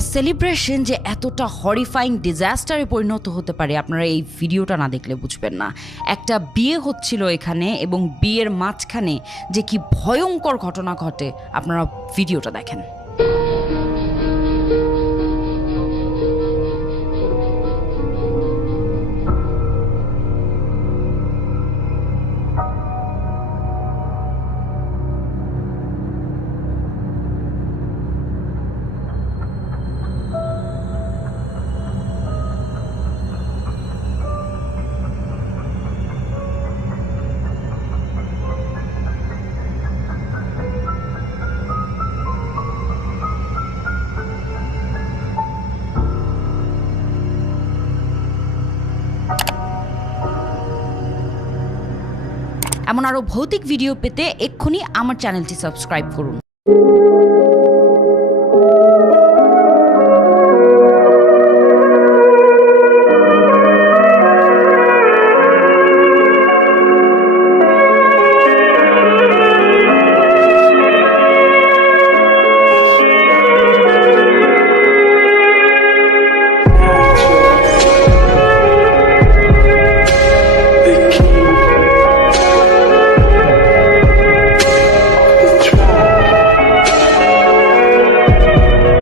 একটা সেলিব্রেশন যে এতটা হরিফাইং ডিজাস্টারে পরিণত হতে পারে আপনারা এই ভিডিওটা না দেখলে বুঝবেন না। একটা বিয়ে হচ্ছিল এখানে এবং বিয়ের মাঝখানে যে কি ভয়ঙ্কর ঘটনা ঘটে আপনারা ভিডিওটা দেখেন। এমন আরও ভৌতিক ভিডিও পেতে এক্ষুনি আমার চ্যানেলটি সাবস্ক্রাইব করুন।